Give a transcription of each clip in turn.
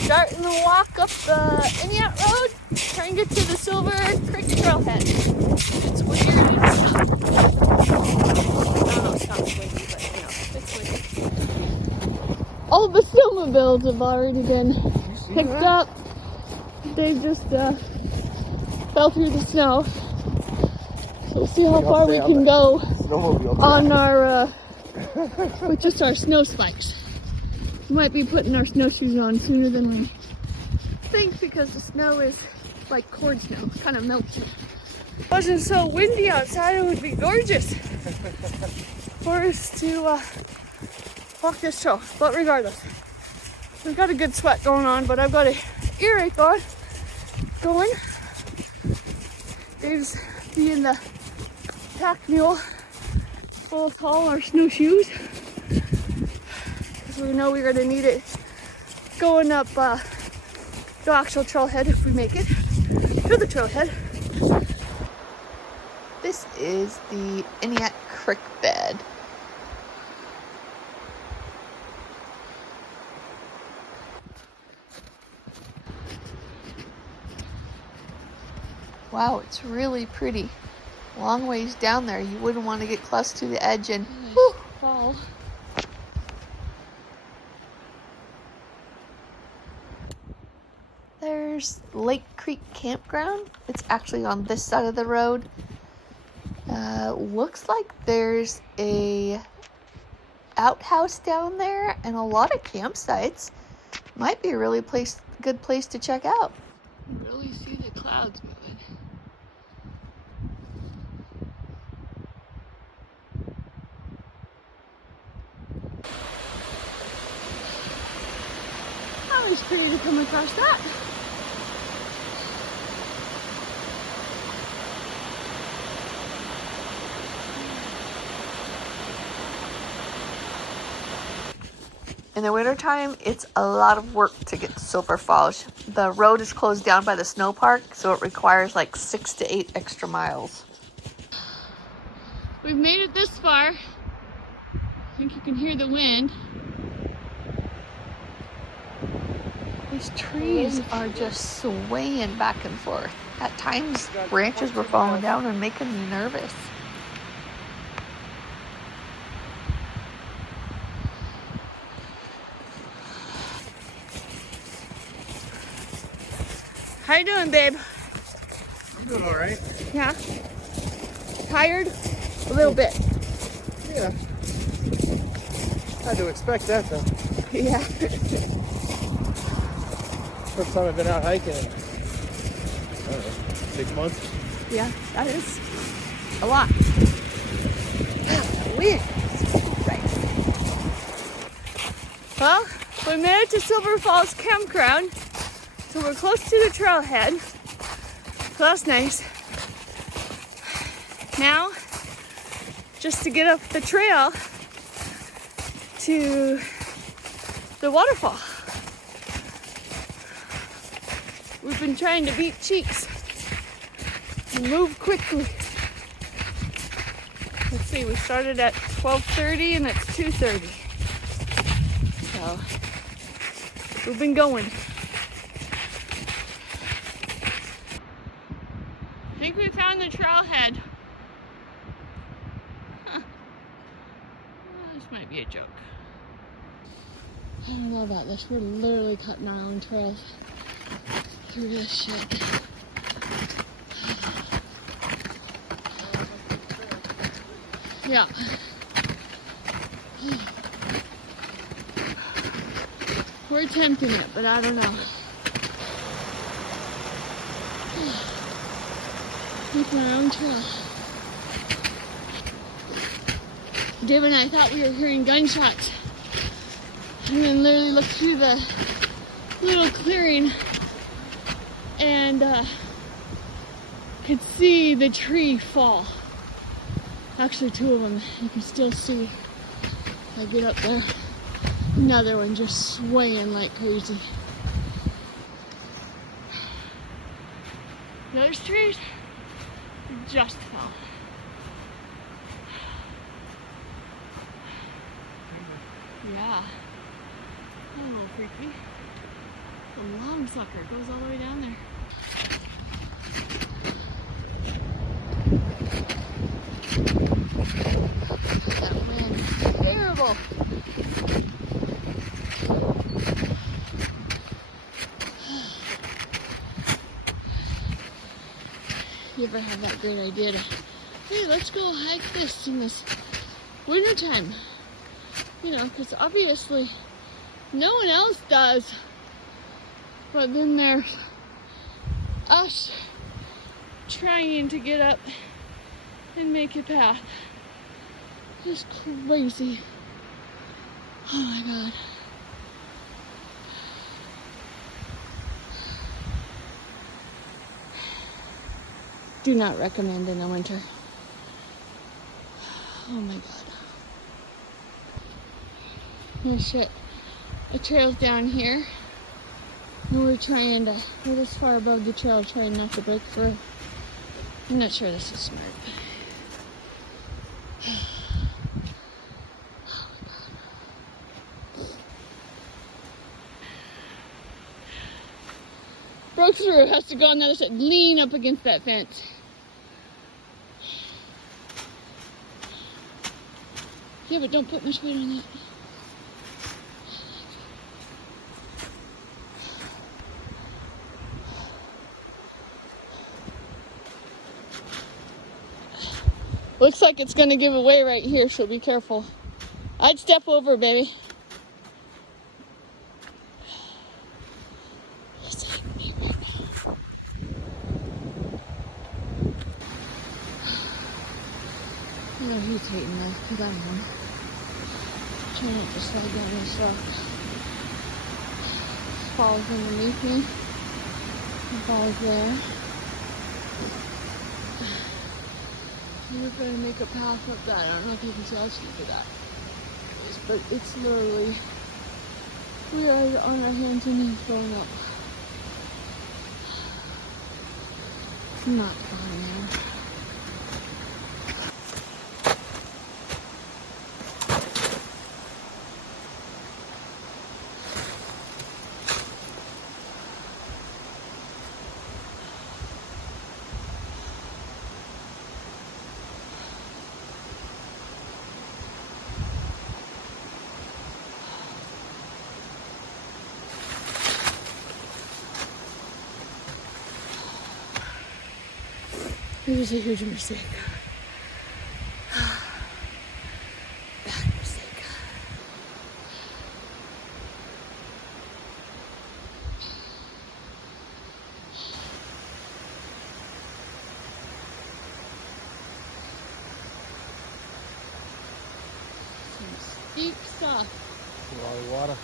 Starting the walk up the Inyat Road, trying to get to the Silver Creek trailhead. It's weird. I don't know, it's not windy, but it's windy. All the snowmobiles have already been picked up. They just fell through the snow. So we'll see how far we can go on our, with just our snow spikes. We might be putting our snowshoes on sooner than we think because the snow is like cord snow, kind of melts. If it wasn't so windy outside, it would be gorgeous for us to walk this trail. But regardless, we've got a good sweat going on, but I've got an earache on going. Dave's being the pack mule full of all our snowshoes because we know we're going to need it going up the actual trailhead if we make it to the trailhead. This is the Inyat Creek bed. Wow, it's really pretty. Long ways down there. You wouldn't want to get close to the edge and fall. There's Lake Creek Campground. It's actually on this side of the road. Looks like there's a outhouse down there and a lot of campsites. Might be a really good place to check out. You can really see the clouds moving. It's pretty to come across that. In the wintertime, it's a lot of work to get to Silver Falls. The road is closed down by the snow park, so it requires like 6 to 8 extra miles. We've made it this far. I think you can hear the wind. These trees are just swaying back and forth. At times, branches were falling down and making me nervous. How you doing, babe? I'm doing all right. Yeah? Tired? A little bit. Yeah. Had to expect that though. Yeah. First time I've been out hiking in, I don't know, 6 months. Yeah, that is a lot. Wind. Well, we made it to Silver Falls Campground, so we're close to the trailhead. So that's nice. Now, just to get up the trail to the waterfall. We've been trying to beat cheeks and move quickly. Let's see, we started at 12:30 and it's 2:30. So we've been going. I think we found the trailhead. Huh. This might be a joke. I don't know about this. We're literally cutting our own trail through this shit. Yeah. We're attempting it, but I don't know. Making our own trail. Dave and I thought we were hearing gunshots. And then literally looked through the little clearing and could see the tree fall. Actually, 2 of them you can still see. I get up there. Another one just swaying like crazy. The other trees just fell. Yeah. A little freaky. sucker. It goes all the way down there. That wind is terrible. You ever have that great idea to, hey, let's go hike this in this wintertime? You know, because obviously no one else does. But then there's us trying to get up and make a path. Just crazy. Oh my God. Do not recommend in the winter. Oh my God. No shit. The trail's down here. And we're this far above the trail, trying not to break through. I'm not sure this is smart. Oh my God. Broke through, has to go on the other side, lean up against that fence. Yeah, but don't put much weight on that. Looks like it's gonna give away right here, so be careful. I'd step over, baby. It's like me right now. I know he's hating us, because I'm one. Trying not to slide down this rock. Falls underneath me. It falls there. We're gonna make a path up that. I don't know if you can see how steep that is, but it's literally, we are on our hands and knees going up. It's not fun, man. It was a huge mistake. Bad mistake. Some steep stuff. A lot of water.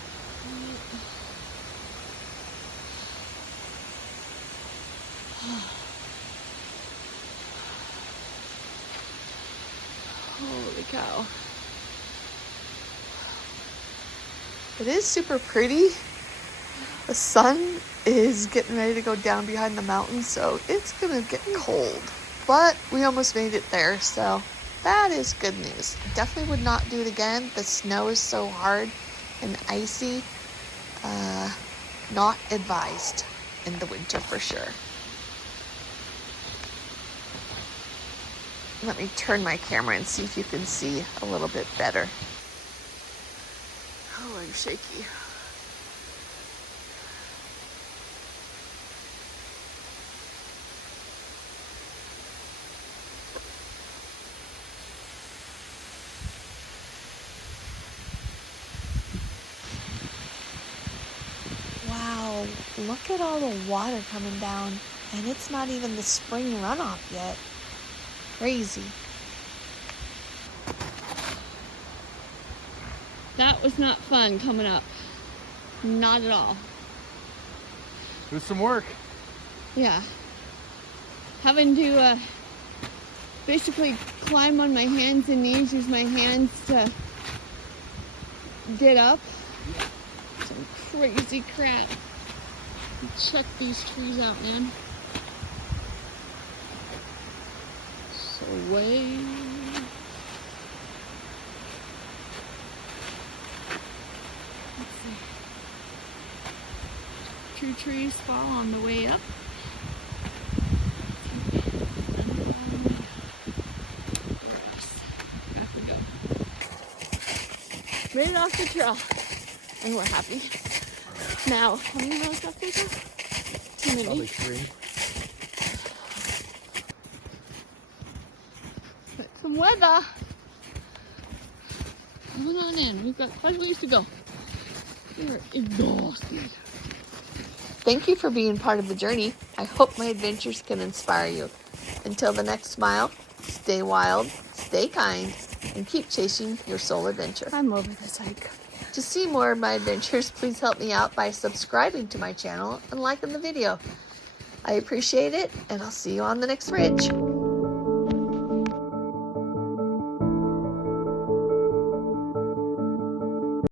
Holy cow. It is super pretty. The sun is getting ready to go down behind the mountain, so it's gonna get cold. But we almost made it there, so that is good news. Definitely would not do it again. The snow is so hard and icy. Not advised in the winter for sure. Let me turn my camera and see if you can see a little bit better. Oh, I'm shaky. Wow, look at all the water coming down, and it's not even the spring runoff yet. Crazy. That was not fun coming up. Not at all. It was some work. Yeah. Having to basically climb on my hands and knees, use my hands to get up. Some crazy crap. Check these trees out, man. So way. two trees fall on the way up. Back we go. Made it off the trail, and we're happy. Now, how many miles left is there? Too many. Probably 3. Get some weather. Moving on in. We've got 5 ways to go. We're exhausted. Thank you for being part of the journey. I hope my adventures can inspire you. Until the next smile, stay wild, stay kind, and keep chasing your soul adventure. I'm over this hike. To see more of my adventures, please help me out by subscribing to my channel and liking the video. I appreciate it, and I'll see you on the next ridge.